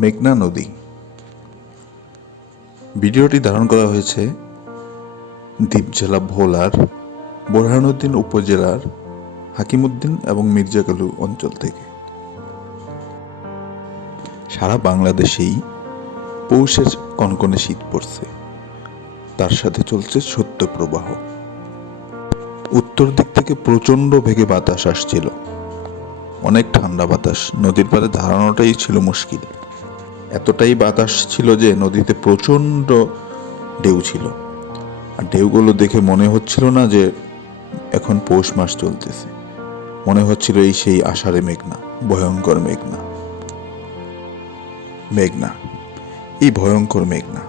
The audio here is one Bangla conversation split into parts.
মেঘনা নদী। ভিডিওটি ধারণ করা হয়েছে দ্বীপ জেলা ভোলার বোরহানুদ্দিন উপজেলার হাকিমউদ্দিন এবং মির্জাকালু অঞ্চল থেকে। সারা বাংলাদেশেই পৌষের কনকনে শীত পড়ছে, তার সাথে চলছে শৈত্যপ্রবাহ। উত্তর দিক থেকে প্রচণ্ড বেগে বাতাস আসছিল, অনেক ঠান্ডা বাতাস। নদীর পাড়ে দাঁড়ানোটাই ছিল মুশকিল। এতটাই বাতাস ছিল যে নদীতে প্রচণ্ড ঢেউ ছিল, আর ঢেউগুলো দেখে মনে হচ্ছিল না যে এখন পৌষ মাস চলতেছে, মনে হচ্ছিল এই সেই আষাঢ়ে মেঘনা, ভয়ঙ্কর মেঘনা। মেঘনা, এই ভয়ঙ্কর মেঘনা,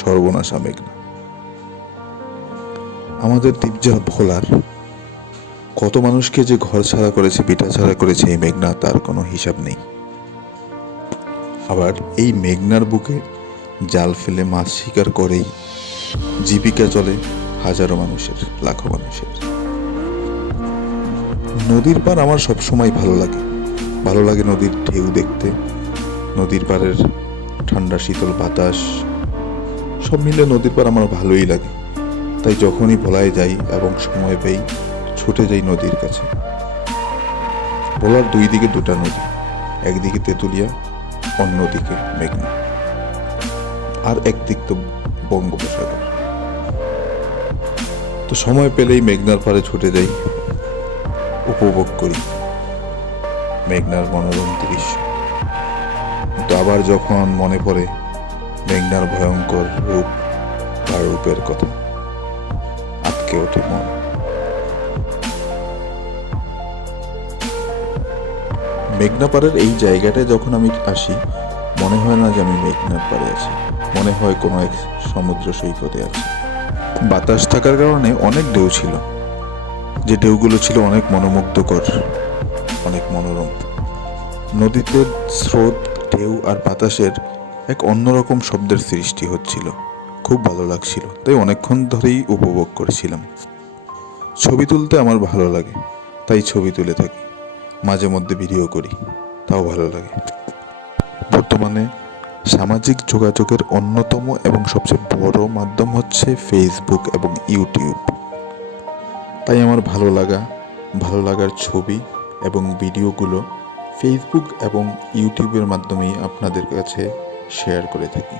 সর্বনাশা মেঘনা। আমাদের দ্বীপ জেলা ভোলার কত মানুষকে যে ঘর ছাড়া করেছে, পিঠা ছাড়া করেছে এই মেঘনা, তার কোনো হিসাব নেই। আবার এই মেঘনার বুকে জাল ফেলে মাছ শিকার করেই জীবিকা চলে হাজারো মানুষের, লাখো মানুষের। নদীর পাড় আমার সবসময় ভালো লাগে। ভালো লাগে নদীর ঢেউ দেখতে, নদীর পাড়ের ঠান্ডা শীতল বাতাস, সব মিলে নদীর পাড় আমার ভালোই লাগে। তাই যখনই ভোলায় যাই এবং সময় পাই, ছুটে যাই নদীর কাছে। ভোলার দুই দিকে দুটা নদী, একদিকে তেঁতুলিয়া, অন্যদিকে মেঘনা, আর একদিক তো বঙ্গোপসাগর। তো সময় পেলেই মেঘনার পাড়ে ছুটে যাই, উপভোগ করি মেঘনার মনোরম দৃশ্য। কিন্তু আবার যখন মনে পড়ে মেঘনার ভয়ঙ্কর রূপ বা রূপের কথা, আটকে ওঠে মন। মেঘনা পাড়ের এই জায়গাটায় যখন আমি আসি, মনে হয় না যে আমি মেঘনার পাড়ে আছি, মনে হয় কোনো এক সমুদ্র সৈকতে আছি। বাতাস থাকার কারণে অনেক ঢেউ ছিল, যে ঢেউগুলো ছিল অনেক মনোমুগ্ধকর, অনেক মনোরম। নদীতে স্রোত, ঢেউ আর বাতাসের এক অন্যরকম শব্দের সৃষ্টি হচ্ছিল, খুব ভালো লাগছিল। তাই অনেকক্ষণ ধরেই উপভোগ করেছিলাম। ছবি তুলতে আমার ভালো লাগে, তাই ছবি তুলে থাকি, মাঝে মধ্যে ভিডিও করি, তাও ভালো লাগে। বর্তমানে সামাজিক যোগাযোগের অন্যতম এবং সবচেয়ে বড় মাধ্যম হচ্ছে ফেসবুক এবং ইউটিউব। তাই আমার ভালো লাগার ছবি এবং ভিডিওগুলো ফেসবুক এবং ইউটিউবের মাধ্যমেই আপনাদের কাছে শেয়ার করে থাকি।